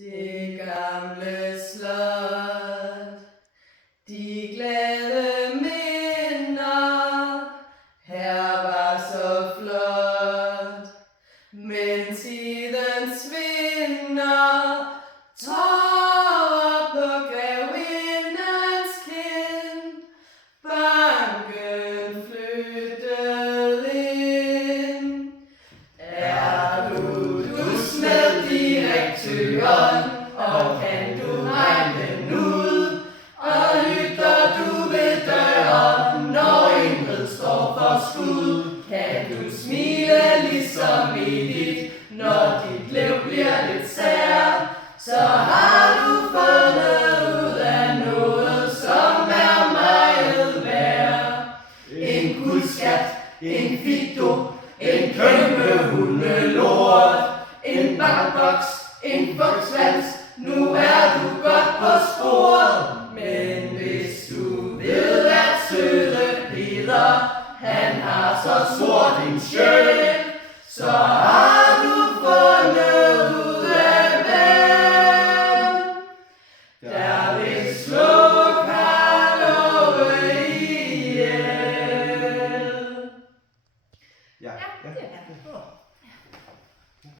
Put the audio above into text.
Det gamle slot, de glade minder, her var så flot. Men tiden svinder, tårer på grevindens kind, banken flyttede ind. Er du dus med direktøren, og kan du regne den ud? Og lytter du ved døren, når Ingrid står for skud? Kan du smile ligesom i dit, når dit liv bliver lidt sær? Så har du fundet ud af noget, som er meget værd. En guldskat, en fido, en kæmpe hundelort, en bankboks, en buksvans, nu er du godt på sporet.